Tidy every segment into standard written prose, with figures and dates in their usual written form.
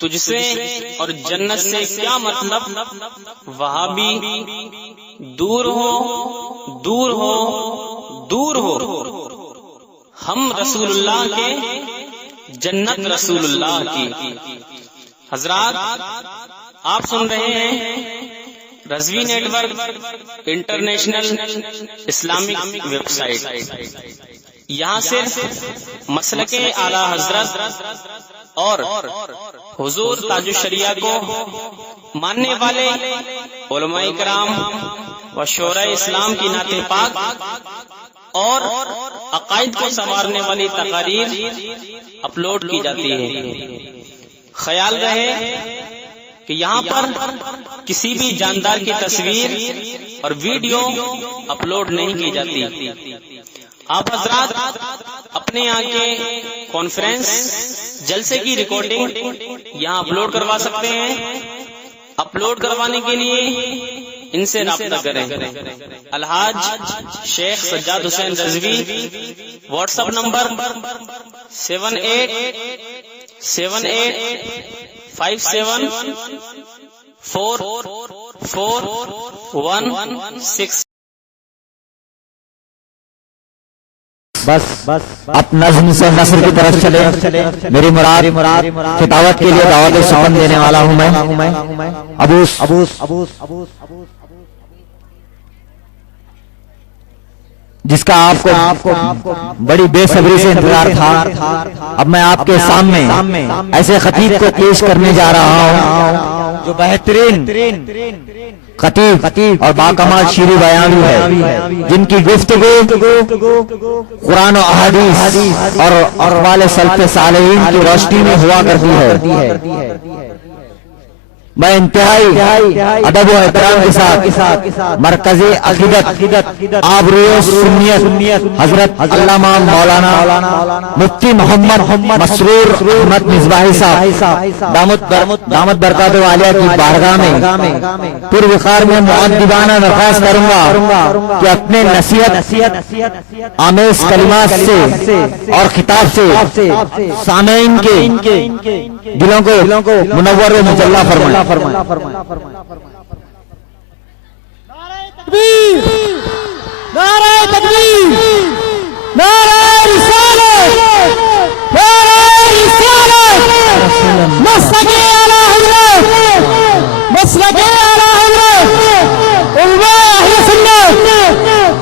تجھ سے اور جنت سے کیا مطلب؟ وہابی دور ہو دور ہو دور ہو، ہم رسول اللہ کے، جنت رسول اللہ کی۔ حضرات آپ سن رہے ہیں Rizvi network international Islamic website. یہاں صرف مسلک اعلی حضرت اور حضور تاج الشریعہ کو ماننے والے علماء کرام و شورا اسلام کی نعت پاک اور عقائد کو سنوارنے والی تقاریر اپلوڈ کی جاتی ہے۔ خیال رہے کہ یہاں پر کسی بھی جاندار کی تصویر اور ویڈیو اپلوڈ نہیں کی جاتی۔ آپ حضرات اپنے یہاں کے کانفرنس جلسے کی ریکارڈنگ یہاں اپلوڈ کروا سکتے ہیں۔ اپلوڈ کروانے کے لیے ان سے رابطہ کریں۔ الحاج شیخ سجاد حسین رضوی، واٹس ایپ نمبر 7887574416۔ بس اب نظم سے نثر کی طرف چلے۔ میری مراد خطابت کے لیے دعوت سخن دینے والا ہوں میں ابوس، جس کا آپ کو بڑی بے صبری سے انتظار تھا۔ اب میں آپ کے سامنے ایسے خطیب کو پیش کرنے جا رہا ہوں جو بہترین خطیب اور باکمال شیریں بیان ہے، جن کی گفتگو قرآن و احادیث اور اقوال سلف صالحین کی روشنی میں ہوا کرتی ہے۔ میں انتہائی ادب و احترام کے ساتھ مرکز عقیدت آبروئے سنیت حضرت علامہ مولانا مفتی محمد مسرور احمد مصباحی صاحب دامت برکات عالیہ کی بارگاہ میں پر وقار میں مؤدبانہ درخواست کروں گا کہ اپنے نصیحت آمیز کلمات سے اور خطاب سے سامعین کے دلوں کو منور و مجلہ فرمائیں۔ نعرہ تکبیر، نعرہ رسالت، مسلک اعلی حضرت، مسلک اعلی حضرت، علماء اہل سنت،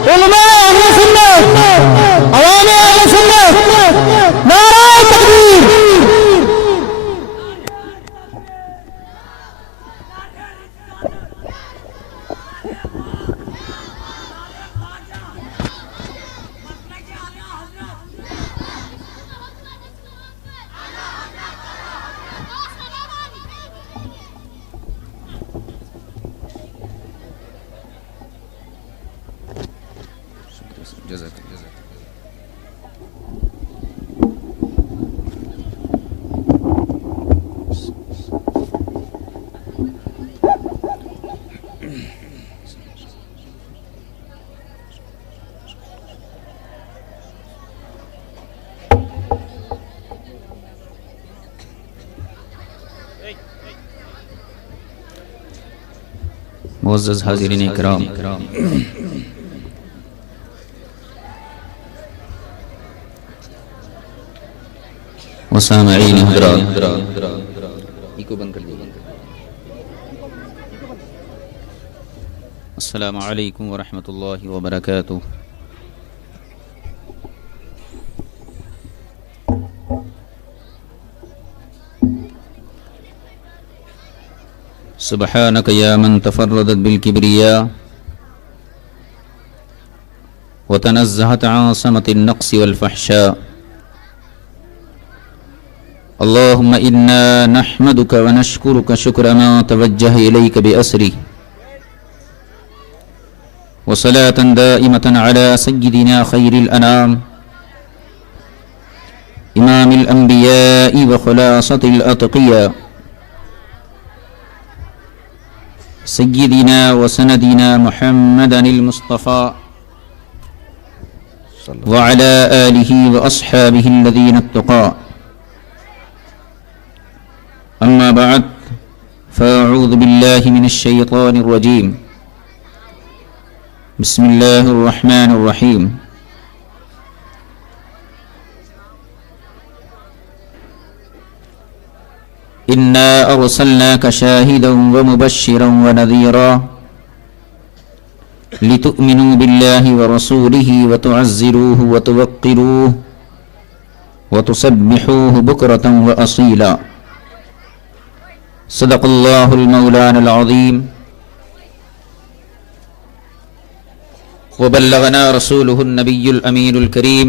علماء اہل سنت، عوام اہل سنت، نعرہ تکبیر۔ معزز حاضرین اکرام، وسامعین حضرات، السلام علیکم ورحمۃ اللہ وبرکاتہ۔ سبحانك يا من تفردت بالكبرياء وتنزهت عن عصمة النقص والفحشاء، اللهم إنا نحمدك ونشكرك شكر ما توجه إليك بأسره، وصلاة دائمة على سيدنا خير الأنام إمام الأنبياء وخلاصة الأتقياء، سيدنا وسندنا محمدا المصطفى وعلى آله وأصحابه الذين اتقوا، أما بعد فأعوذ بالله من الشيطان الرجيم بسم الله الرحمن الرحيم إنا أرسلناك شاهدا ومبشرا ونذيرا لتؤمنوا بالله ورسوله وتعزروه وتوقروه وتسبحوه بكرة وأصيلا صدق الله المولانا العظيم وبلغنا رسوله النبي الأمين الكريم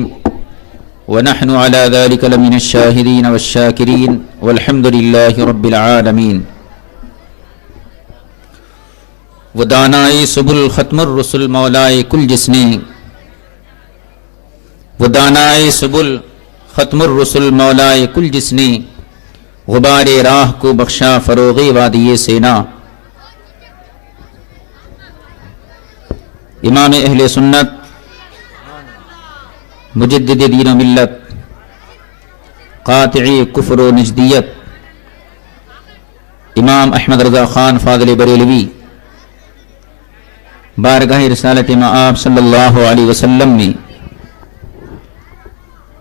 ونحن على ذلك لمن الشاهدين والشاكرين والحمد لله رب العالمين ودانائے سبل ختم الرسل مولائے کل جس نے ودانائے سبل ختم الرسل مولائے کل جس نے غبار راہ کو بخشا فروغ وادی سینا امام اہل سنت مجدد دین و ملت قاطع کفر و نجدیت امام احمد رضا خان فاضل بریلوی بارگاہ رسالت مآب صلی اللہ علیہ وسلم میں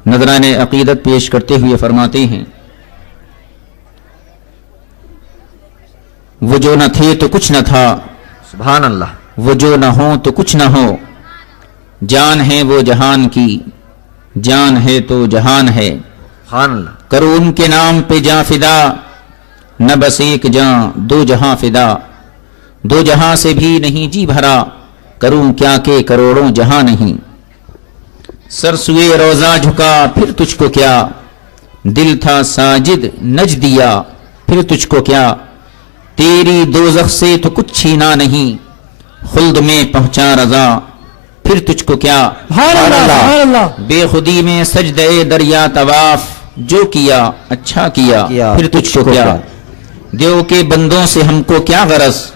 نذران عقیدت پیش کرتے ہوئے فرماتے ہیں وہ جو نہ تھے تو کچھ نہ تھا، سبحان اللہ. وہ جو نہ ہو تو کچھ نہ ہو، جان ہے وہ جہان کی، جان ہے تو جہان ہے، سبحان اللہ. کرو ان کے نام پہ جاں فدا، نہ بس ایک جاں دو جہاں فدا، دو جہاں سے بھی نہیں جی بھرا، کروں کیا کہ کروڑوں جہاں نہیں، سر سوئے روزہ جھکا پھر تجھ کو کیا، دل تھا ساجد نج دیا پھر تجھ کو کیا، تیری دوزخ سے تو کچھ چھینا نہیں، خلد میں پہنچا رضا پھر تجھ کو کیا، سبحان اللہ سبحان اللہ. بے خودی میں سجدے دریا طواف جو کیا اچھا کیا پھر تجھ کو کیا، دیو کے بندوں سے ہم کو کیا غرض،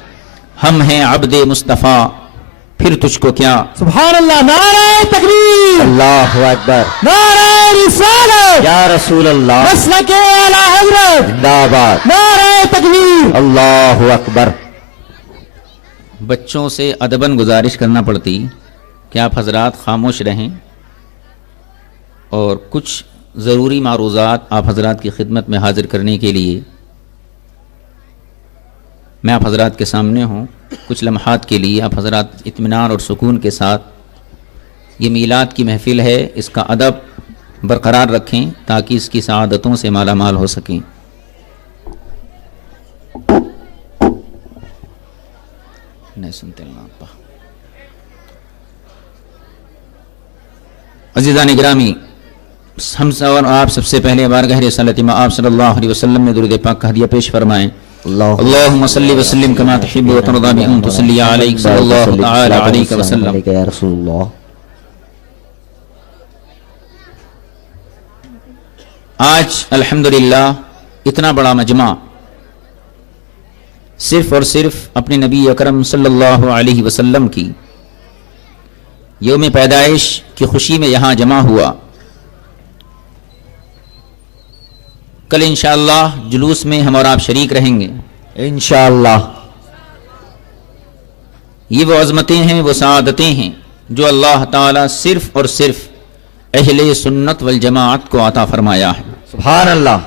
ہم ہیں عبد مصطفیٰ پھر تجھ کو کیا. سبحان اللہ. نعرہ تکبیر، اللہ اکبر. نعرہ رسالت، یا رسول اللہ. مسلک اعلی حضرت، زندہ باد. نعرہ تکبیر. اللہ اکبر. بچوں سے ادباً گزارش کرنا پڑتی کہ آپ حضرات خاموش رہیں اور کچھ ضروری معروضات آپ حضرات کی خدمت میں حاضر کرنے کے لیے میں آپ حضرات کے سامنے ہوں. کچھ لمحات کے لیے آپ حضرات اطمینان اور سکون کے ساتھ یہ میلاد کی محفل ہے، اس کا ادب برقرار رکھیں تاکہ اس کی سعادتوں سے مالا مال ہو سکیں. نہیں سنتے اللہ. عزیزان گرامی، ہم اور آپ سب سے پہلے بارگاہ رسالت مآب صلی اللہ علیہ وسلم میں درود پاک کا ہدیہ پیش فرمائیں. اللہم صلی وسلم کما تحب و ترضی بان تصلی علیک صلی اللہ تعالی علیہ وسلم. یا رسول اللہ. آج الحمدللہ اتنا بڑا مجمع صرف اور صرف اپنے نبی اکرم صلی اللہ علیہ وسلم کی یوم پیدائش کی خوشی میں یہاں جمع ہوا. کل انشاءاللہ جلوس میں ہم اور آپ شریک رہیں گے انشاءاللہ. یہ وہ عظمتیں ہیں، وہ سعادتیں ہیں جو اللہ تعالیٰ صرف اور صرف اہل سنت والجماعت کو عطا فرمایا ہے. سبحان اللہ.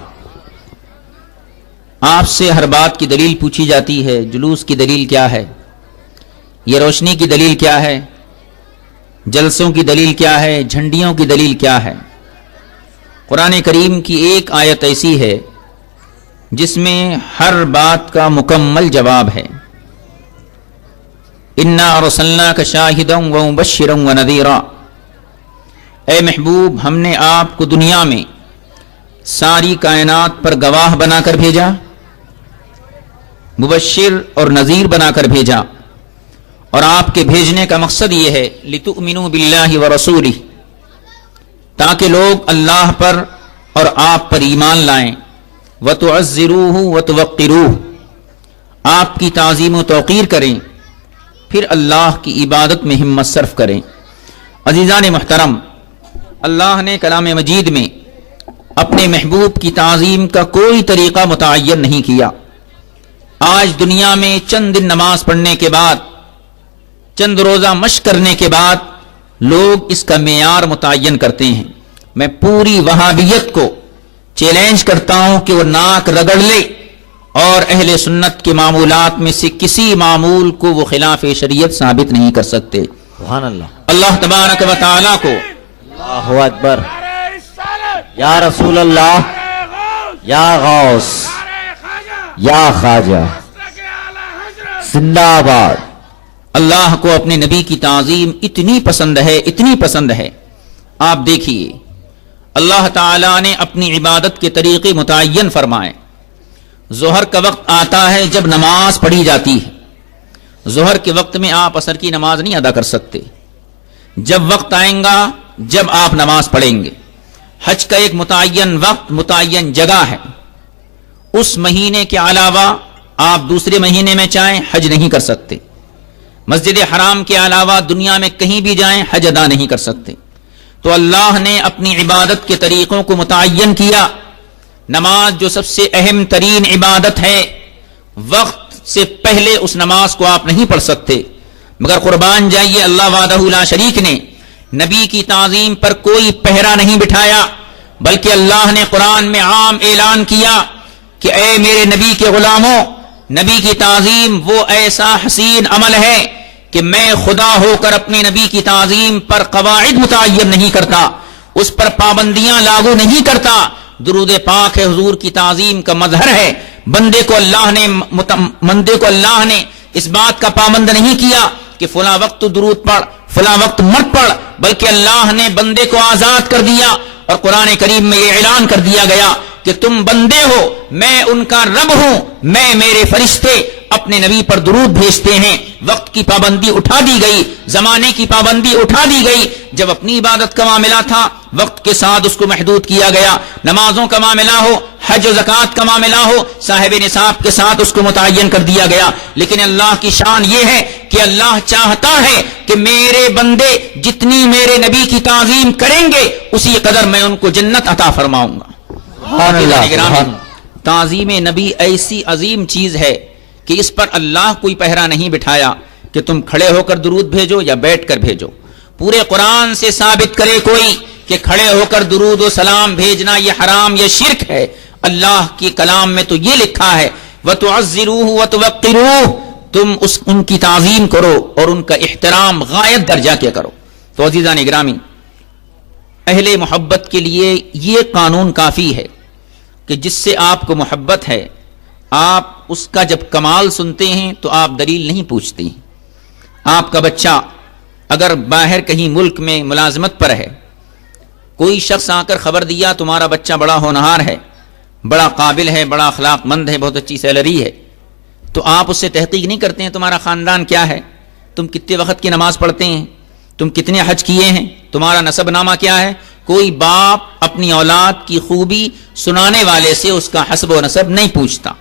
آپ سے ہر بات کی دلیل پوچھی جاتی ہے، جلوس کی دلیل کیا ہے، یہ روشنی کی دلیل کیا ہے، جلسوں کی دلیل کیا ہے، جھنڈیوں کی دلیل کیا ہے. قرآن کریم کی ایک آیت ایسی ہے جس میں ہر بات کا مکمل جواب ہے. انا ارسلناک شاہدا ومبشرا ونذیرا، اے محبوب ہم نے آپ کو دنیا میں ساری کائنات پر گواہ بنا کر بھیجا، مبشر اور نذیر بنا کر بھیجا، اور آپ کے بھیجنے کا مقصد یہ ہے لتؤمنوا باللہ ورسولہ، تاکہ لوگ اللہ پر اور آپ پر ایمان لائیں، وتعزروہ وتوقروہ، آپ کی تعظیم و توقیر کریں، پھر اللہ کی عبادت میں ہمت صرف کریں. عزیزان محترم، اللہ نے کلام مجید میں اپنے محبوب کی تعظیم کا کوئی طریقہ متعین نہیں کیا. آج دنیا میں چند دن نماز پڑھنے کے بعد، چند روزہ مشق کرنے کے بعد لوگ اس کا معیار متعین کرتے ہیں. میں پوری وہابیت کو چیلنج کرتا ہوں کہ وہ ناک رگڑ لے اور اہل سنت کے معمولات میں سے کسی معمول کو وہ خلاف شریعت ثابت نہیں کر سکتے. سبحان اللہ. اللہ تبارک و تعالیٰ کو اللہ اکبر. یا رسول اللہ، یا غوث، یا خواجہ، زندہ آباد. اللہ کو اپنے نبی کی تعظیم اتنی پسند ہے، اتنی پسند ہے. آپ دیکھیے اللہ تعالیٰ نے اپنی عبادت کے طریقے متعین فرمائے. ظہر کا وقت آتا ہے جب نماز پڑھی جاتی ہے. ظہر کے وقت میں آپ عصر کی نماز نہیں ادا کر سکتے. جب وقت آئیں گا جب آپ نماز پڑھیں گے. حج کا ایک متعین وقت، متعین جگہ ہے. اس مہینے کے علاوہ آپ دوسرے مہینے میں چاہیں حج نہیں کر سکتے. مسجد حرام کے علاوہ دنیا میں کہیں بھی جائیں حج ادا نہیں کر سکتے. تو اللہ نے اپنی عبادت کے طریقوں کو متعین کیا. نماز جو سب سے اہم ترین عبادت ہے، وقت سے پہلے اس نماز کو آپ نہیں پڑھ سکتے. مگر قربان جائیے اللہ وحدہ لا شریک نے نبی کی تعظیم پر کوئی پہرا نہیں بٹھایا، بلکہ اللہ نے قرآن میں عام اعلان کیا کہ اے میرے نبی کے غلاموں، نبی کی تعظیم وہ ایسا حسین عمل ہے کہ میں خدا ہو کر اپنے نبی کی تعظیم پر قواعد متعین نہیں کرتا، اس پر پابندیاں لاگو نہیں کرتا. درود پاک ہے حضور کی تعظیم کا مظہر ہے. بندے کو اللہ نے اس بات کا پابند نہیں کیا کہ فلاں وقت تو درود پڑھ، فلاں وقت مت پڑھ، بلکہ اللہ نے بندے کو آزاد کر دیا. اور قرآن کریم میں یہ اعلان کر دیا گیا کہ تم بندے ہو، میں ان کا رب ہوں، میں میرے فرشتے اپنے نبی پر درود بھیجتے ہیں. وقت کی پابندی اٹھا دی گئی، زمانے کی پابندی اٹھا دی گئی. جب اپنی عبادت کا معاملہ تھا وقت کے ساتھ اس کو محدود کیا گیا. نمازوں کا معاملہ ہو، حج و زکوٰۃ کا معاملہ ہو، صاحب نصاب کے ساتھ اس کو متعین کر دیا گیا. لیکن اللہ کی شان یہ ہے کہ اللہ چاہتا ہے کہ میرے بندے جتنی میرے نبی کی تعظیم کریں گے اسی قدر میں ان کو جنت عطا فرماؤں گا. تعظیم نبی ایسی عظیم چیز ہے کہ اس پر اللہ کوئی پہرا نہیں بٹھایا کہ تم کھڑے ہو کر درود بھیجو یا بیٹھ کر بھیجو. پورے قرآن سے ثابت کرے کوئی کہ کھڑے ہو کر درود و سلام بھیجنا یہ حرام، یہ شرک ہے. اللہ کے کلام میں تو یہ لکھا ہے وَتُعَزِّرُوهُ وَتُوَقِّرُوهُ، تم ان کی تعظیم کرو اور ان کا احترام غایت درجہ کے کرو. تو عزیزان گرامی، اہل محبت کے لیے یہ قانون کافی ہے کہ جس سے آپ کو محبت ہے، آپ اس کا جب کمال سنتے ہیں تو آپ دلیل نہیں پوچھتے. آپ کا بچہ اگر باہر کہیں ملک میں ملازمت پر ہے، کوئی شخص آ کر خبر دیا تمہارا بچہ بڑا ہونہار ہے، بڑا قابل ہے، بڑا اخلاق مند ہے، بہت اچھی سیلری ہے، تو آپ اس سے تحقیق نہیں کرتے ہیں تمہارا خاندان کیا ہے، تم کتنے وقت کی نماز پڑھتے ہیں، تم کتنے حج کیے ہیں، تمہارا نسب نامہ کیا ہے. کوئی باپ اپنی اولاد کی خوبی سنانے والے سے اس کا حسب و نسب نہیں پوچھتا.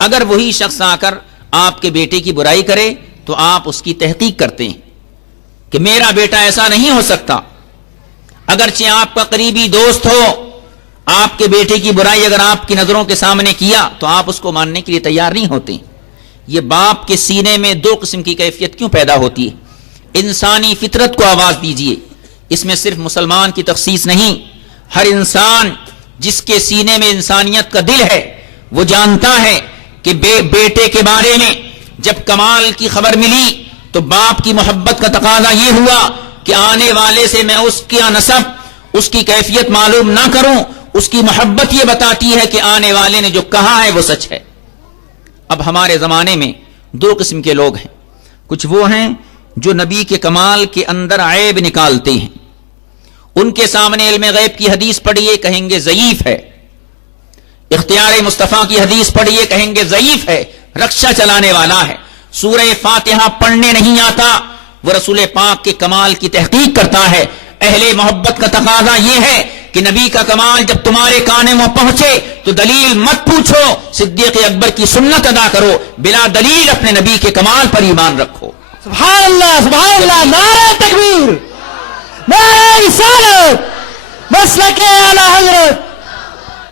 اگر وہی شخص آ کر آپ کے بیٹے کی برائی کرے تو آپ اس کی تحقیق کرتے ہیں کہ میرا بیٹا ایسا نہیں ہو سکتا. اگرچہ آپ کا قریبی دوست ہو، آپ کے بیٹے کی برائی اگر آپ کی نظروں کے سامنے کیا تو آپ اس کو ماننے کے لیے تیار نہیں ہوتے. یہ باپ کے سینے میں دو قسم کی کیفیت کیوں پیدا ہوتی ہے؟ انسانی فطرت کو آواز دیجیے. اس میں صرف مسلمان کی تخصیص نہیں، ہر انسان جس کے سینے میں انسانیت کا دل ہے وہ جانتا ہے کہ بیٹے کے بارے میں جب کمال کی خبر ملی تو باپ کی محبت کا تقاضا یہ ہوا کہ آنے والے سے میں اس کا نسب، اس کی کیفیت معلوم نہ کروں. اس کی محبت یہ بتاتی ہے کہ آنے والے نے جو کہا ہے وہ سچ ہے. اب ہمارے زمانے میں دو قسم کے لوگ ہیں. کچھ وہ ہیں جو نبی کے کمال کے اندر عیب نکالتے ہیں. ان کے سامنے علم غیب کی حدیث پڑھیے کہیں گے ضعیف ہے، اختیار مصطفیٰ کی حدیث پڑھیے کہیں گے ضعیف ہے، رکشہ چلانے والا ہے، سورہ فاتحہ پڑھنے نہیں آتا، وہ رسول پاک کے کمال کی تحقیق کرتا ہے. اہل محبت کا تقاضا یہ ہے کہ نبی کا کمال جب تمہارے کانے میں پہنچے تو دلیل مت پوچھو، صدیق اکبر کی سنت ادا کرو، بلا دلیل اپنے نبی کے کمال پر ایمان رکھو. سبحان اللہ، نعرہ تکبیر، نعرہ رسالت، مسلک اعلی حضرت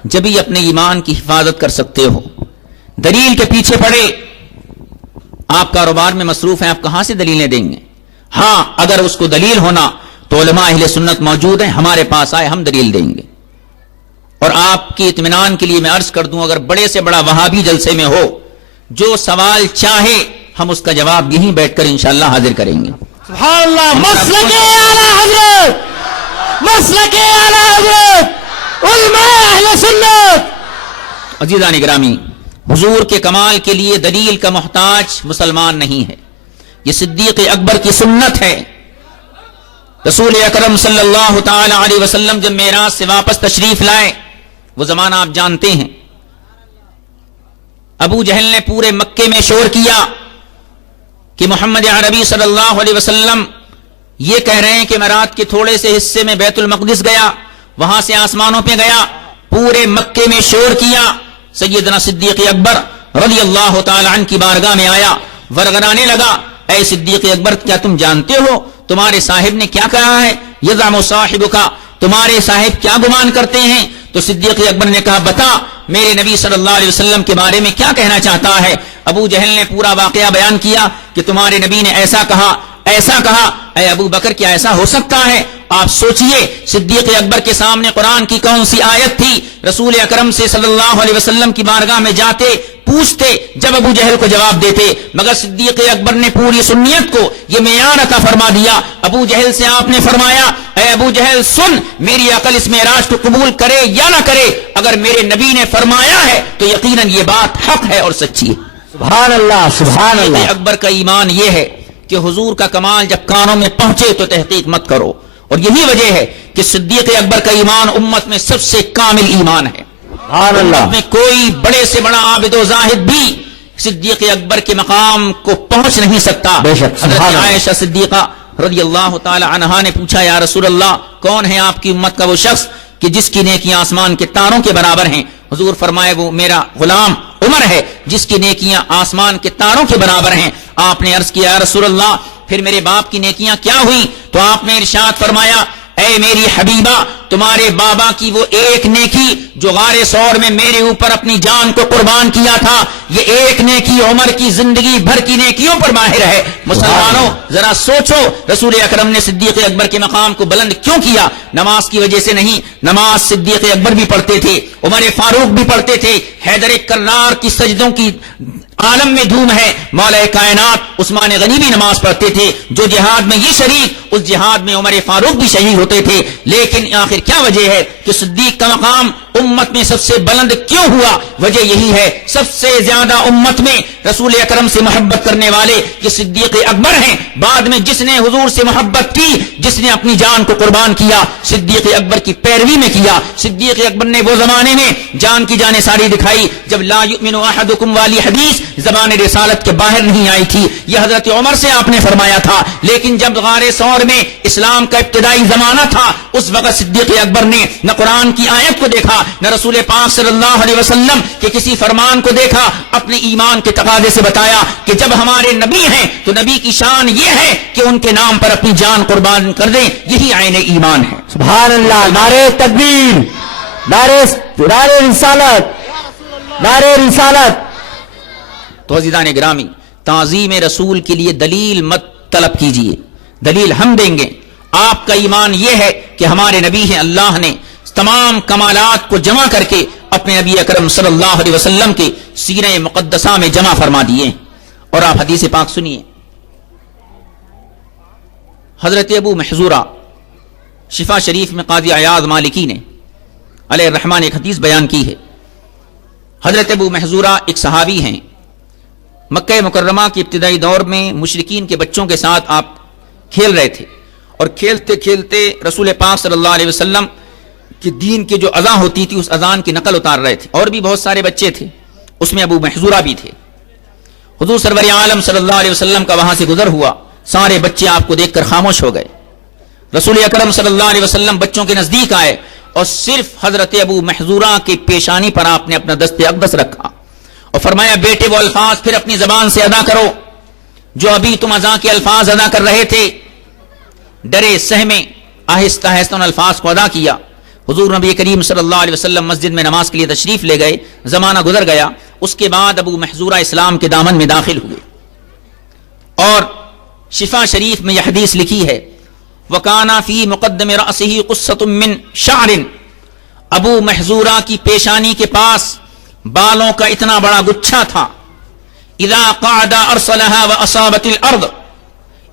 جبھی اپنے ایمان کی حفاظت کر سکتے ہو. دلیل کے پیچھے پڑے. آپ کاروبار میں مصروف ہیں, آپ کہاں سے دلیلیں دیں گے؟ ہاں اگر اس کو دلیل ہونا تو علماء اہل سنت موجود ہیں, ہمارے پاس آئے, ہم دلیل دیں گے. اور آپ کے اطمینان کے لیے میں عرض کر دوں, اگر بڑے سے بڑا وہابی جلسے میں ہو, جو سوال چاہے ہم اس کا جواب یہیں بیٹھ کر انشاءاللہ حاضر کریں گے. سبحان اللہ. مسلک اعلی حضرت, مسلک اعلی حضرت علماء اہل سنت. عزیزان گرامی, حضور کے کمال کے لیے دلیل کا محتاج مسلمان نہیں ہے. یہ صدیق اکبر کی سنت ہے. رسول اکرم صلی اللہ تعالی علیہ وسلم جب معراج سے واپس تشریف لائے, وہ زمانہ آپ جانتے ہیں, ابو جہل نے پورے مکے میں شور کیا کہ محمد عربی صلی اللہ علیہ وسلم یہ کہہ رہے ہیں کہ میں رات کے تھوڑے سے حصے میں بیت المقدس گیا, وہاں سے آسمانوں پہ گیا. پورے مکے میں شور کیا. سیدنا صدیق اکبر رضی اللہ تعالی عنہ کی بارگاہ میں آیا, ورغرانے لگا, اے صدیق اکبر کیا تم جانتے ہو تمہارے صاحب نے کیا کہا ہے؟ یزعم صاحبک, تمہارے صاحب کیا گمان کرتے ہیں؟ تو صدیق اکبر نے کہا بتا میرے نبی صلی اللہ علیہ وسلم کے بارے میں کیا کہنا چاہتا ہے. ابو جہل نے پورا واقعہ بیان کیا کہ تمہارے نبی نے ایسا کہا ایسا کہا. اے ابو بکر کیا ایسا ہو سکتا ہے؟ آپ سوچئے صدیق اکبر کے سامنے قرآن کی کون سی آیت تھی؟ رسول اکرم سے صلی اللہ علیہ وسلم کی بارگاہ میں جاتے, پوچھتے, جب ابو جہل کو جواب دیتے, مگر صدیق اکبر نے پوری سنیت کو یہ معیار عطا فرما دیا. ابو جہل سے آپ نے فرمایا اے ابو جہل سن, میری عقل اس معراج کو قبول کرے یا نہ کرے, اگر میرے نبی نے فرمایا ہے تو یقیناً یہ بات حق ہے اور سچی ہے. سبحان اللہ, سبحان صدیق اللہ. اکبر کا ایمان یہ ہے کہ حضور کا کمال جب کانوں میں پہنچے تو تحقیق مت کرو, اور یہی وجہ ہے کہ صدیق اکبر کا ایمان امت میں سب سے کامل ایمان ہے. سبحان اللہ. امت میں کوئی بڑے سے بڑا عابد و زاہد بھی صدیق اکبر کے مقام کو پہنچ نہیں سکتا. بے شک. حضرت سبحان اللہ. عائشہ صدیقہ رضی اللہ تعالی عنہا نے پوچھا یا رسول اللہ کون ہے آپ کی امت کا وہ شخص کہ جس کی نیکیاں آسمان کے تاروں کے برابر ہیں؟ حضور فرمائے وہ میرا غلام عمر ہے جس کی نیکیاں آسمان کے تاروں کے برابر ہیں. آپ نے عرض کیا یا رسول اللہ پھر میرے باپ کی نیکیاں کیا ہوئی؟ تو آپ نے ارشاد فرمایا اے میری حبیبہ تمہارے بابا کی وہ ایک نیکی جو غار ثور میں میرے اوپر اپنی جان کو قربان کیا تھا, یہ ایک نیکی عمر کی زندگی بھر کی نیکیوں پر ماہر ہے. مسلمانوں ذرا سوچو رسول اکرم نے صدیق اکبر کے مقام کو بلند کیوں کیا؟ نماز کی وجہ سے نہیں. نماز صدیق اکبر بھی پڑھتے تھے, عمر فاروق بھی پڑھتے تھے, حیدر کرار کی سجدوں کی عالم میں دھوم ہے. مولا کائنات عثمان غنی بھی نماز پڑھتے تھے, جو جہاد میں یہ شریک اس جہاد میں عمر فاروق بھی شہید ہوتے تھے. لیکن آخر کیا وجہ ہے کہ صدیق کا مقام امت میں سب سے بلند کیوں ہوا؟ وجہ یہی ہے سب سے زیادہ امت میں رسول اکرم سے محبت کرنے والے یہ صدیق اکبر ہیں. بعد میں جس نے حضور سے محبت کی, جس نے اپنی جان کو قربان کیا, صدیق اکبر کی پیروی میں کیا. صدیق اکبر نے وہ زمانے میں جان کی جانیں ساری دکھائی جب لا یؤمن احدکم والی حدیث زبان رسالت کے باہر نہیں آئی تھی. یہ حضرت عمر سے آپ نے فرمایا تھا. لیکن جب غار ثور میں اسلام کا ابتدائی زمانہ تھا, اس وقت صدیق اکبر نے نہ قرآن کی آیت کو دیکھا, نہ رسول پاک صلی اللہ علیہ وسلم کے کسی فرمان کو دیکھا. اپنے ایمان کے تقاضے سے بتایا کہ جب ہمارے نبی ہیں تو نبی کی شان یہ ہے کہ ان کے نام پر اپنی جان قربان کر دیں. یہی عین ایمان ہے. سبحان اللہ. نعرہ تکبیر, نعرہ رسالت, نعرہ رسالت. تو عزیزان گرامی تعظیم رسول کے لیے دلیل مت طلب کیجئے, دلیل ہم دیں گے. آپ کا ایمان یہ ہے کہ ہمارے نبی ہیں, اللہ نے تمام کمالات کو جمع کر کے اپنے نبی اکرم صلی اللہ علیہ وسلم کے سینہ مقدسہ میں جمع فرما دیے. اور آپ حدیث پاک سنیے. حضرت ابو محذورہ شفا شریف میں قاضی عیاض مالکی نے علیہ الرحمن ایک حدیث بیان کی ہے. حضرت ابو محذورہ ایک صحابی ہیں. مکہ مکرمہ کے ابتدائی دور میں مشرکین کے بچوں کے ساتھ آپ کھیل رہے تھے, اور کھیلتے کھیلتے رسول پاک صلی اللہ علیہ وسلم کہ دین کی جو اذان ہوتی تھی اس اذان کی نقل اتار رہے تھے. اور بھی بہت سارے بچے تھے, اس میں ابو محذورہ بھی تھے. حضور سرور عالم صلی اللہ علیہ وسلم کا وہاں سے گزر ہوا. سارے بچے آپ کو دیکھ کر خاموش ہو گئے. رسول اکرم صلی اللہ علیہ وسلم بچوں کے نزدیک آئے اور صرف حضرت ابو محذورہ کی پیشانی پر آپ نے اپنا دست اقدس رکھا اور فرمایا بیٹے وہ الفاظ پھر اپنی زبان سے ادا کرو جو ابھی تم اذان کے الفاظ ادا کر رہے تھے. ڈرے سہمے آہستہ آہستہ ان الفاظ کو ادا کیا. حضور نبی کریم صلی اللہ علیہ وسلم مسجد میں نماز کے لیے تشریف لے گئے، زمانہ گزر گیا، اس کے بعد ابو محذورہ اسلام کے دامن میں داخل ہوئے، اور شفا شریف میں یہ حدیث لکھی ہے وَكَانَ فِي مُقَدَّمِ رَأْسِهِ قُصَّةٌ مِّن شَعْرٍ، ابو محذورہ کی پیشانی کے پاس بالوں کا اتنا بڑا گچھا تھا، اذا قعد ارسلها واصابت الارض،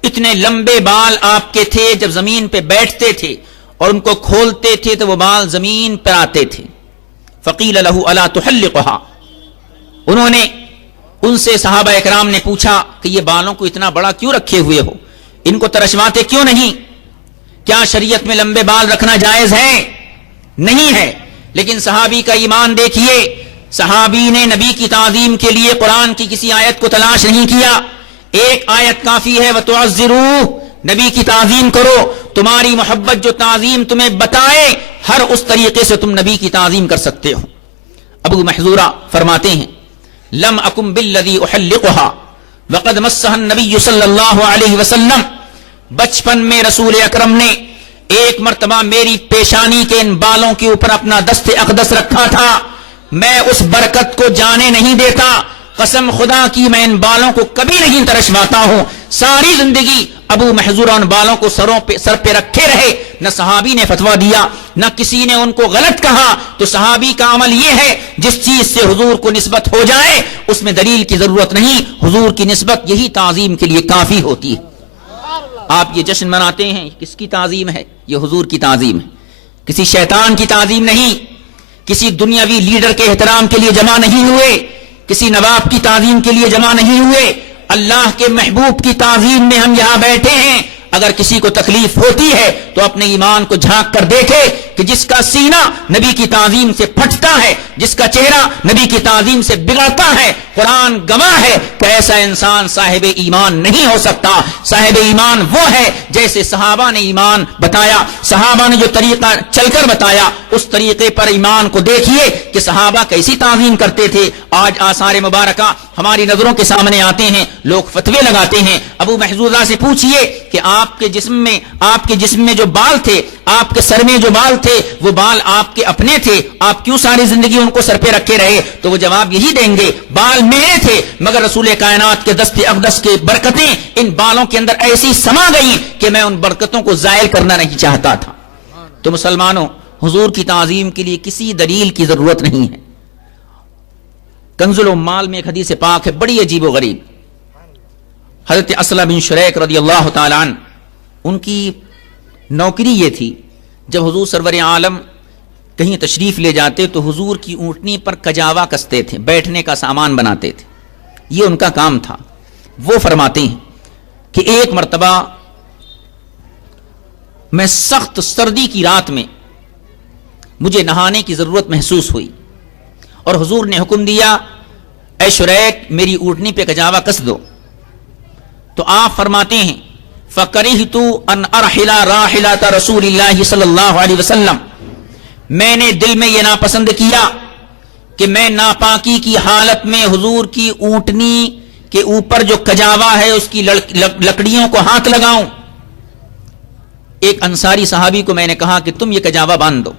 اتنے لمبے بال آپ کے تھے، جب زمین پہ بیٹھتے تھے اور ان کو کھولتے تھے تو وہ بال زمین پر آتے تھے۔ فقیل له الا تحلقها، انہوں نے ان سے صحابہ اکرام نے پوچھا کہ یہ بالوں کو اتنا بڑا کیوں رکھے ہوئے ہو، ان کو ترشواتے کیوں نہیں؟ کیا شریعت میں لمبے بال رکھنا جائز ہے؟ نہیں ہے، لیکن صحابی کا ایمان دیکھیے، صحابی نے نبی کی تعظیم کے لیے قرآن کی کسی آیت کو تلاش نہیں کیا، ایک آیت کافی ہے وَتُعَزِّرُوهُ، نبی کی تعظیم کرو، تمہاری محبت جو تعظیم تمہیں بتائے ہر اس طریقے سے تم نبی کی تعظیم کر سکتے ہو۔ ابو محذورہ فرماتے ہیں لم اکم بالذی احلقها وقد مسها النبی صلی اللہ علیہ وسلم، بچپن میں رسول اکرم نے ایک مرتبہ میری پیشانی کے ان بالوں کے اوپر اپنا دست اقدس رکھا تھا، میں اس برکت کو جانے نہیں دیتا، قسم خدا کی میں ان بالوں کو کبھی نہیں ترشواتا ہوں۔ ساری زندگی ابو محذورہ ان بالوں کو سر پہ رکھے رہے، نہ صحابی نے فتویٰ دیا، نہ کسی نے ان کو غلط کہا۔ تو صحابی کا عمل یہ ہے جس چیز سے حضور کو نسبت ہو جائے اس میں دلیل کی ضرورت نہیں، حضور کی نسبت یہی تعظیم کے لیے کافی ہوتی ہے۔ آپ یہ جشن مناتے ہیں، کس کی تعظیم ہے؟ یہ حضور کی تعظیم ہے، کسی شیطان کی تعظیم نہیں، کسی دنیاوی لیڈر کے احترام کے لیے جمع نہیں ہوئے، کسی نواب کی تعظیم کے لیے جمع نہیں ہوئے، اللہ کے محبوب کی تعظیم میں ہم یہاں بیٹھے ہیں۔ اگر کسی کو تکلیف ہوتی ہے تو اپنے ایمان کو جھانک کر دیکھے کہ جس کا سینہ نبی کی تعظیم سے پھٹتا ہے، جس کا چہرہ نبی کی تعظیم سے بگڑتا ہے، قرآن گواہ ہے کہ ایسا انسان صاحب ایمان نہیں ہو سکتا۔ صاحب ایمان وہ ہے جیسے صحابہ نے ایمان بتایا، صحابہ نے جو طریقہ چل کر بتایا اس طریقے پر ایمان کو دیکھیے کہ صحابہ کیسی تعظیم کرتے تھے۔ آج آثار مبارکہ ہماری نظروں کے سامنے آتے ہیں، لوگ فتوے لگاتے ہیں۔ ابو محذورہ سے پوچھئے کہ آپ کے جسم میں جو بال تھے، آپ کے سر میں جو بال تھے، وہ بال آپ کے اپنے تھے، آپ کیوں ساری زندگی ان کو سر پہ رکھے رہے؟ تو وہ جواب یہی دیں گے بال میرے تھے، مگر رسول کائنات کے دست اقدس کے برکتیں ان بالوں کے اندر ایسی سما گئیں کہ میں ان برکتوں کو زائل کرنا نہیں چاہتا تھا۔ تو مسلمانوں، حضور کی تعظیم کے لیے کسی دلیل کی ضرورت نہیں ہے۔ کنز العمال میں ایک حدیث پاک ہے بڑی عجیب و غریب، حضرت اسلم بن شریک رضی اللہ تعالی عنہ، ان کی نوکری یہ تھی جب حضور سرور عالم کہیں تشریف لے جاتے تو حضور کی اونٹنی پر کجاوا کستے تھے، بیٹھنے کا سامان بناتے تھے، یہ ان کا کام تھا۔ وہ فرماتے ہیں کہ ایک مرتبہ میں سخت سردی کی رات میں مجھے نہانے کی ضرورت محسوس ہوئی اور حضور نے حکم دیا اے شریک میری اونٹنی پہ کجاوا کس دو۔ تو آپ فرماتے ہیں فَكَرِهْتُ أَنْ أَرْحِلَ رَاحِلَةَ رَسُولِ اللَّهِ صلی اللہ علیہ وسلم، میں نے دل میں یہ ناپسند کیا کہ میں ناپاکی کی حالت میں حضور کی اونٹنی کے اوپر جو کجاوا ہے اس کی لکڑیوں کو ہاتھ لگاؤں۔ ایک انصاری صحابی کو میں نے کہا کہ تم یہ کجاوا باندھ دو،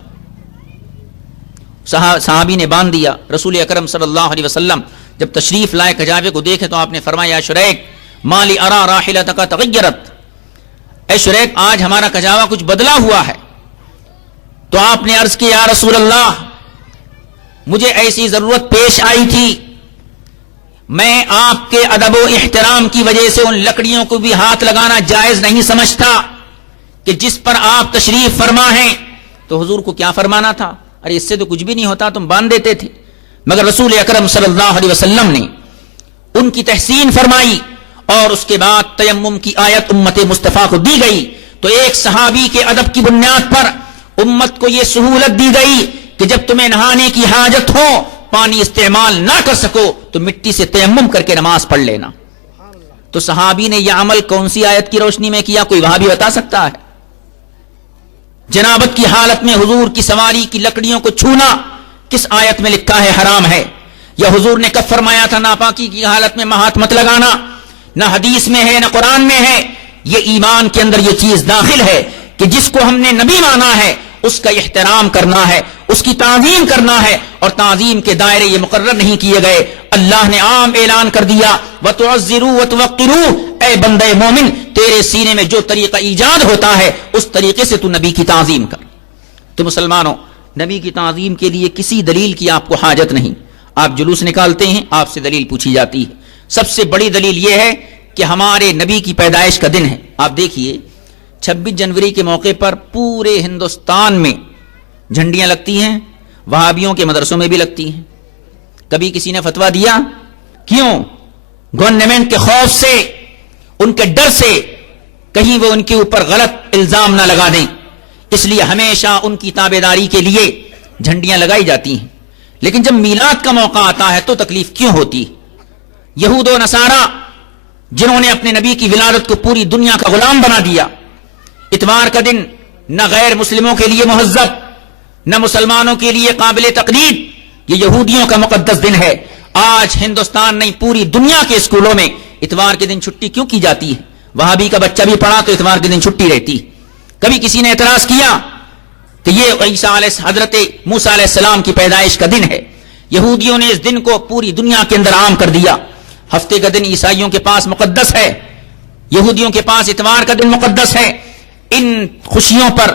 صحابی نے باندھ دیا۔ رسول اکرم صلی اللہ علیہ وسلم جب تشریف لائے کجاوے کو دیکھے تو آپ نے فرمایا شریک مالی ارا راحلتک تغیرت، اے شریک آج ہمارا کجاوا کچھ بدلا ہوا ہے۔ تو آپ نے عرض کی یا رسول اللہ مجھے ایسی ضرورت پیش آئی تھی، میں آپ کے ادب و احترام کی وجہ سے ان لکڑیوں کو بھی ہاتھ لگانا جائز نہیں سمجھتا کہ جس پر آپ تشریف فرما ہیں۔ تو حضور کو کیا فرمانا تھا؟ ارے اس سے تو کچھ بھی نہیں ہوتا، تم باندھ دیتے تھے۔ مگر رسول اکرم صلی اللہ علیہ وسلم نے ان کی تحسین فرمائی اور اس کے بعد تیمم کی آیت امت مصطفیٰ کو دی گئی۔ تو ایک صحابی کے ادب کی بنیاد پر امت کو یہ سہولت دی گئی کہ جب تمہیں نہانے کی حاجت ہو، پانی استعمال نہ کر سکو تو مٹی سے تیمم کر کے نماز پڑھ لینا۔ تو صحابی نے یہ عمل کون سی آیت کی روشنی میں کیا؟ کوئی وہاں بھی بتا سکتا ہے؟ جنابت کی حالت میں حضور کی سواری کی لکڑیوں کو چھونا کس آیت میں لکھا ہے حرام ہے؟ یا حضور نے کب فرمایا تھا ناپاکی کی حالت میں ہاتھ مت لگانا؟ نہ حدیث میں ہے نہ قرآن میں ہے۔ یہ ایمان کے اندر یہ چیز داخل ہے کہ جس کو ہم نے نبی مانا ہے اس کا احترام کرنا ہے، اس کی تعظیم کرنا ہے، اور تعظیم کے دائرے یہ مقرر نہیں کیے گئے۔ اللہ نے عام اعلان کر دیا وَتُعَزِّرُوا وَتُوَقِّرُوا، اے بندے مومن تیرے سینے میں جو طریقہ ایجاد ہوتا ہے اس طریقے سے تو نبی کی تعظیم کر۔ تو مسلمانوں، نبی کی تعظیم کے لیے کسی دلیل کی آپ کو حاجت نہیں۔ آپ جلوس نکالتے ہیں، آپ سے دلیل پوچھی جاتی ہے۔ سب سے بڑی دلیل یہ ہے کہ ہمارے نبی کی پیدائش کا دن ہے۔ آپ دیکھیے 26 جنوری کے موقع پر پورے ہندوستان میں جھنڈیاں لگتی ہیں، وہابیوں کے مدرسوں میں بھی لگتی ہیں۔ کبھی کسی نے فتویٰ دیا؟ کیوں؟ گورنمنٹ کے خوف سے، ان کے ڈر سے کہیں وہ ان کے اوپر غلط الزام نہ لگا دیں، اس لیے ہمیشہ ان کی تابعداری کے لیے جھنڈیاں لگائی جاتی ہیں۔ لیکن جب میلاد کا موقع آتا ہے تو تکلیف کیوں ہوتی؟ یہود و نصارہ جنہوں نے اپنے نبی کی ولادت کو پوری دنیا کا غلام بنا دیا، اتوار کا دن نہ غیر مسلموں کے لیے مہذب نہ مسلمانوں کے لیے قابل تقلید، یہ یہودیوں کا مقدس دن ہے۔ آج ہندوستان نہیں پوری دنیا کے اسکولوں میں اتوار کے دن چھٹی کیوں کی جاتی ہے؟ وہابی کا بچہ بھی پڑھا تو اتوار کے دن چھٹی رہتی۔ کبھی کسی نے اعتراض کیا کہ یہ حضرت موسیٰ علیہ السلام کی پیدائش کا دن ہے؟ یہودیوں نے اس دن کو پوری دنیا کے اندر عام کر دیا۔ ہفتے کا دن عیسائیوں کے پاس مقدس ہے، یہودیوں کے پاس اتوار کا دن مقدس ہے۔ ان خوشیوں پر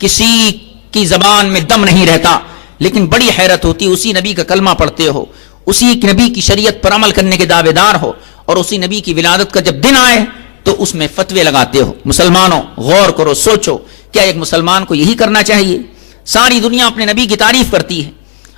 کسی کی زبان میں دم نہیں رہتا، لیکن بڑی حیرت ہوتی، اسی نبی کا کلمہ پڑھتے ہو، اسی نبی کی شریعت پر عمل کرنے کے دعوے دار ہو، اور اسی نبی کی ولادت کا جب دن آئے تو اس میں فتوے لگاتے ہو۔ مسلمانوں غور کرو، سوچو، کیا ایک مسلمان کو یہی کرنا چاہیے؟ ساری دنیا اپنے نبی کی تعریف کرتی ہے،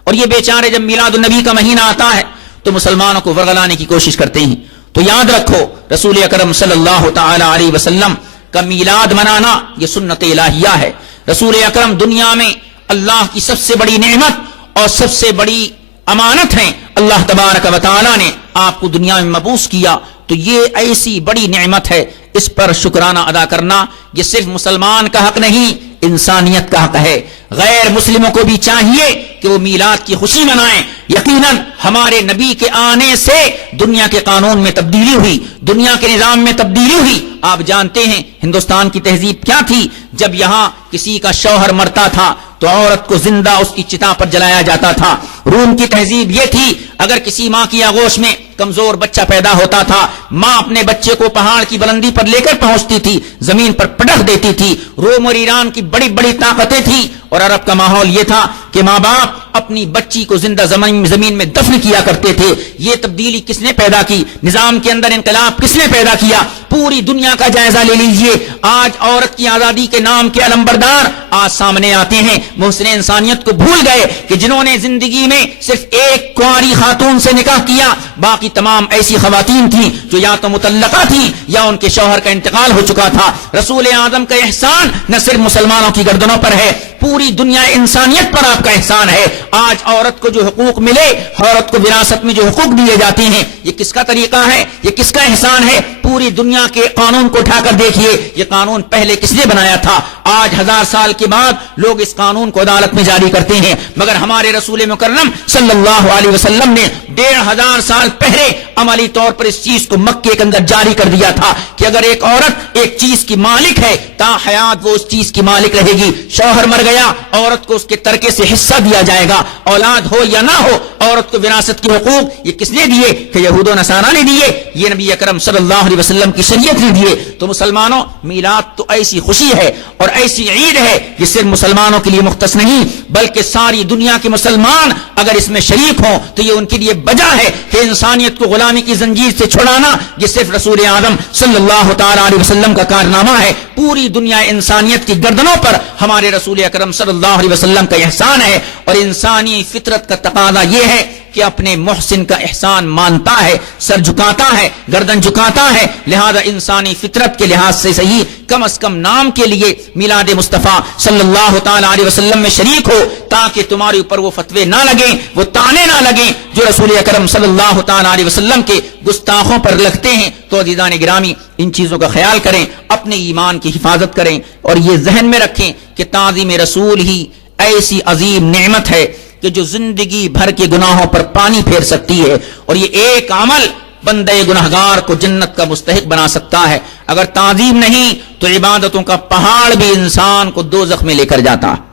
اور یہ بیچارے جب میلاد النبی کا مہینہ آتا ہے تو مسلمانوں کو ورغلانے کی کوشش کرتے ہیں۔ تو یاد رکھو، رسول اکرم صلی اللہ تعالی علیہ وسلم کا میلاد منانا یہ سنت الہیہ ہے۔ رسول اکرم دنیا میں اللہ کی سب سے بڑی نعمت اور سب سے بڑی امانت ہے۔ اللہ تبارک و تعالی نے آپ کو دنیا میں مبعوث کیا، تو یہ ایسی بڑی نعمت ہے، اس پر شکرانہ ادا کرنا یہ صرف مسلمان کا حق نہیں، انسانیت کا حق ہے۔ غیر مسلموں کو بھی چاہیے کہ وہ میلاد کی خوشی منائیں۔ یقیناً ہمارے نبی کے آنے سے دنیا کے قانون میں تبدیلی ہوئی، دنیا کے نظام میں تبدیلی ہوئی۔ آپ جانتے ہیں ہندوستان کی تہذیب کیا تھی؟ جب یہاں کسی کا شوہر مرتا تھا تو عورت کو زندہ اس کی چتا پر جلایا جاتا تھا۔ روم کی تہذیب یہ تھی، اگر کسی ماں کی آغوش میں کمزور بچہ پیدا ہوتا تھا، ماں اپنے بچے کو پہاڑ کی بلندی پر لے کر پہنچتی تھی، زمین پر پٹخ دیتی تھی۔ روم اور ایران کی بڑی بڑی طاقتیں تھیں، اور عرب کا ماحول یہ تھا کہ ماں باپ اپنی بچی کو زندہ زمین میں دفن کیا کرتے تھے۔ یہ تبدیلی کس نے پیدا کی؟ نظام کے اندر انقلاب کس نے پیدا کیا؟ پوری دنیا کا جائزہ لے لیجئے، آج عورت کی آزادی کے نام کے علمبردار آج سامنے آتے ہیں۔ محسن انسانیت کو بھول گئے کہ جنہوں نے زندگی میں صرف ایک کنواری خاتون سے نکاح کیا، باقی تمام ایسی خواتین تھیں جو یا تو مطلقہ تھیں یا ان کے شوہر کا انتقال ہو چکا تھا۔ رسول اعظم کا احسان نہ صرف مسلمانوں کی گردنوں پر ہے، پوری دنیا انسانیت پر آپ کا احسان ہے۔ آج عورت کو جو حقوق ملے، عورت کو وراثت میں جو حقوق دیے جاتے ہیں، یہ کس کا طریقہ ہے؟ یہ کس کا احسان ہے؟ پوری دنیا کے قانون کو اٹھا کر دیکھیے، یہ قانون پہلے کس نے بنایا تھا؟ آج 1000 سال کے بعد لوگ اس قانون کو عدالت میں جاری کرتے ہیں، مگر ہمارے رسول مکرم صلی اللہ علیہ وسلم نے 1500 سال پہلے عملی طور پر اس چیز کو مکے کے اندر جاری کر دیا تھا کہ اگر ایک عورت ایک چیز کی مالک ہے، تا حیات وہ اس چیز کی مالک رہے گی۔ شوہر مر گیا، عورت کو اس کے ترکے سے حصہ دیا جائے گا، اولاد ہو یا نہ ہو، عورت کو وراثت کے حقوق یہ کس نے دیے؟ کہ یہود و نصارہ نے دیے، یہ نبی اکرم صلی اللہ علیہ وسلم کی شریعت نے دیے۔ تو مسلمانوں، میلاد تو ایسی خوشی ہے اور ایسی عید ہے، یہ صرف مسلمانوں کے لیے مختص نہیں بلکہ ساری دنیا کے مسلمان اگر اس میں شریک ہوں تو یہ ان کے لیے وجہ ہے کہ انسانیت کو غلامی کی زنجیر سے چھڑانا یہ صرف رسول اعظم صلی اللہ تعالی علیہ وسلم کا کارنامہ ہے۔ پوری دنیا انسانیت کی گردنوں پر ہمارے رسول اکرم صلی اللہ علیہ وسلم کا احسان ہے، اور انسانی فطرت کا تقاضا یہ ہے کہ اپنے محسن کا احسان مانتا ہے، سر جھکاتا ہے، گردن جھکاتا ہے۔ لہذا انسانی فطرت کے لحاظ سے صحیح کم از کم نام کے لیے میلاد مصطفیٰ صلی اللہ تعالی علیہ وسلم میں شریک ہو، تاکہ تمہارے اوپر وہ فتوے نہ لگیں، وہ تانے نہ لگیں جو رسول اکرم صلی اللہ تعالی علیہ وسلم کے گستاخوں پر لگتے ہیں۔ تو عزیزان گرامی، ان چیزوں کا خیال کریں، اپنے ایمان کی حفاظت کریں، اور یہ ذہن میں رکھیں کہ تعظیم رسول ہی ایسی عظیم نعمت ہے کہ جو زندگی بھر کے گناہوں پر پانی پھیر سکتی ہے، اور یہ ایک عمل بندے گنہگار کو جنت کا مستحق بنا سکتا ہے۔ اگر تعظیم نہیں تو عبادتوں کا پہاڑ بھی انسان کو دوزخ میں لے کر جاتا ہے۔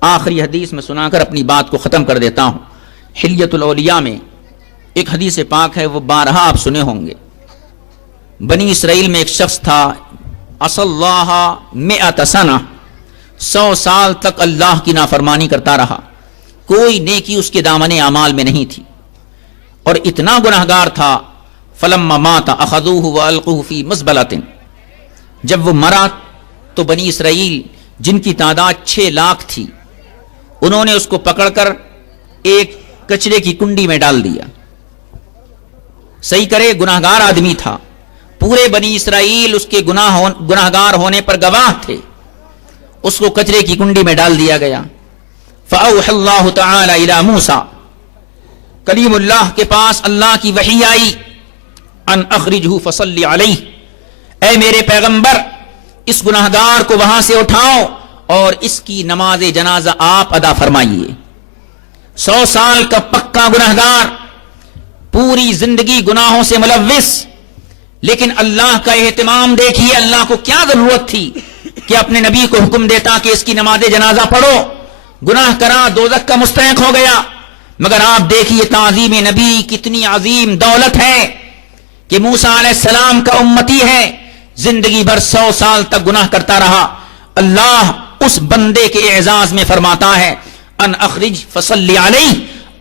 آخری حدیث میں سنا کر اپنی بات کو ختم کر دیتا ہوں. حلیۃ الاولیاء میں ایک حدیث پاک ہے، وہ بارہا آپ سنے ہوں گے. بنی اسرائیل میں ایک شخص تھا، عصى اللہ 100 سنہ، 100 سال تک اللہ کی نافرمانی کرتا رہا، کوئی نیکی اس کے دامن اعمال میں نہیں تھی، اور اتنا گناہگار تھا. فلما مات اخذوه والقوه في مزبلة، جب وہ مرا تو بنی اسرائیل جن کی تعداد 6 لاکھ تھی، انہوں نے اس کو پکڑ کر ایک کچرے کی کنڈی میں ڈال دیا. صحیح کرے، گناہگار آدمی تھا، پورے بنی اسرائیل اس کے گناہگار ہونے پر گواہ تھے. اس کو کچرے کی کنڈی میں ڈال دیا گیا. فأوحى اللہ تعالی الى موسیٰ، کلیم اللہ کے پاس اللہ کی وحی آئی، ان اخرجہ فصلی علیہ، اے میرے پیغمبر اس گناہگار کو وہاں سے اٹھاؤ اور اس کی نماز جنازہ آپ ادا فرمائیے. 100 سال کا پکا گناہگار، پوری زندگی گناہوں سے ملوث، لیکن اللہ کا اہتمام دیکھیے، اللہ کو کیا ضرورت تھی کہ اپنے نبی کو حکم دیتا کہ اس کی نماز جنازہ پڑھو. گناہ کرا دوزخ کا مستحق ہو گیا، مگر آپ دیکھیے تعظیم نبی کتنی عظیم دولت ہے کہ موسیٰ علیہ السلام کا امتی ہے، زندگی بھر 100 سال تک گناہ کرتا رہا. اللہ اس بندے کے اعزاز میں فرماتا ہے، ان اخرج فصلی علیہ،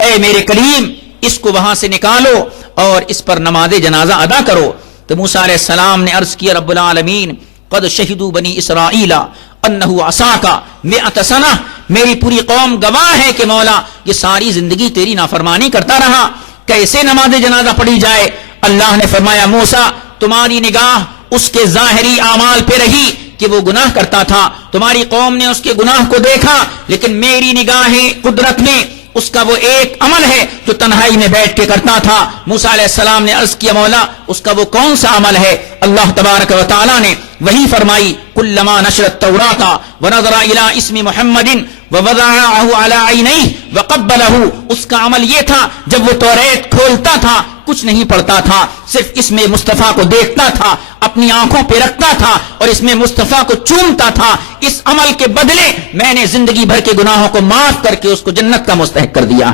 اے میرے کلیم اس کو وہاں سے نکالو اور اس پر نماز جنازہ ادا کرو. تو موسیٰ علیہ السلام نے عرض کیا، رب العالمین قد شہدوا بنی اسرائیل انہ عصاک 100 سنہ، میری پوری قوم گواہ ہے کہ مولا یہ ساری زندگی تیری نافرمانی کرتا رہا، کیسے نماز جنازہ پڑھی جائے؟ اللہ نے فرمایا، موسیٰ تمہاری نگاہ اس کے ظاہری اعمال پہ رہی کہ وہ گناہ کرتا تھا، تمہاری قوم نے اس کے گناہ کو دیکھا، لیکن میری نگاہ قدرت میں اس کا وہ ایک عمل ہے جو تنہائی میں بیٹھ کے کرتا تھا. موسیٰ علیہ السلام نے عرض کیا، مولا اس کا وہ کون سا عمل ہے؟ اللہ تبارک و تعالی نے وہی فرمائی، کلما نشرت التوراۃ ونظر الی اسم محمد ووضعه علی عینیہ وقبلہ، اس کا عمل یہ تھا جب وہ توریت کھولتا تھا کچھ نہیں پڑھتا تھا، صرف اس میں مصطفیٰ کو دیکھتا تھا، اپنی آنکھوں پہ رکھتا تھا اور اس میں مصطفیٰ کو چومتا تھا. اس عمل کے بدلے میں نے زندگی بھر کے گناہوں کو معاف کر کے اس کو جنت کا مستحق کر دیا.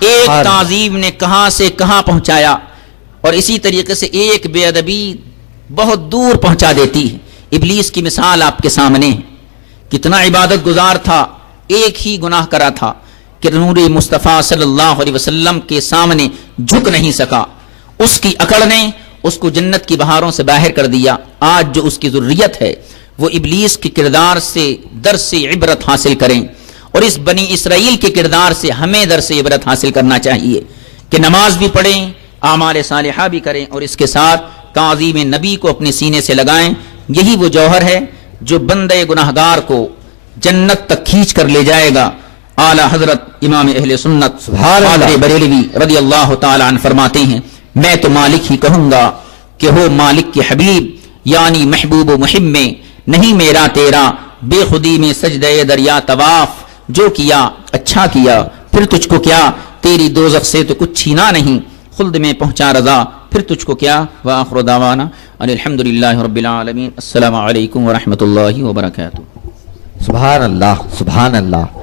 ایک تعظیم نے کہاں سے کہاں پہنچایا، اور اسی طریقے سے ایک بے ادبی بہت دور پہنچا دیتی ہے. ابلیس کی مثال آپ کے سامنے ہے، کتنا عبادت گزار تھا، ایک ہی گناہ کرا تھا کہ نور مصطفیٰ صلی اللہ علیہ وسلم کے سامنے جھک نہیں سکا. اس کی اکڑ نے اس کو جنت کی بہاروں سے باہر کر دیا. آج جو اس کی ذریت ہے وہ ابلیس کے کردار سے درس عبرت حاصل کریں، اور اس بنی اسرائیل کے کردار سے ہمیں درس عبرت حاصل کرنا چاہیے کہ نماز بھی پڑھیں، اعمال صالحہ بھی کریں، اور اس کے ساتھ تعظیم نبی کو اپنے سینے سے لگائیں. یہی وہ جوہر ہے جو بندے گناہگار کو جنت تک کھینچ کر لے جائے گا. اعلی حضرت امام اہل سنت قادری بریلوی رضی اللہ تعالی عنہ فرماتے ہیں، میں تو مالک ہی کہوں گا کہ ہو مالک کے حبیب، یعنی محبوب و محب میں نہیں میرا تیرا، بے خودی میں سجدہ دریا طواف، جو کیا اچھا کیا، پھر تجھ کو کیا، تیری دوزخ سے تو کچھ چھینا نہیں، خلد میں پہنچا رضا، پھر تجھ کو کیا. وآخر دعوانا ان الحمدللہ رب العالمین. السلام علیکم ورحمۃ اللہ وبرکاتہ. سبحان اللہ، سبحان اللہ.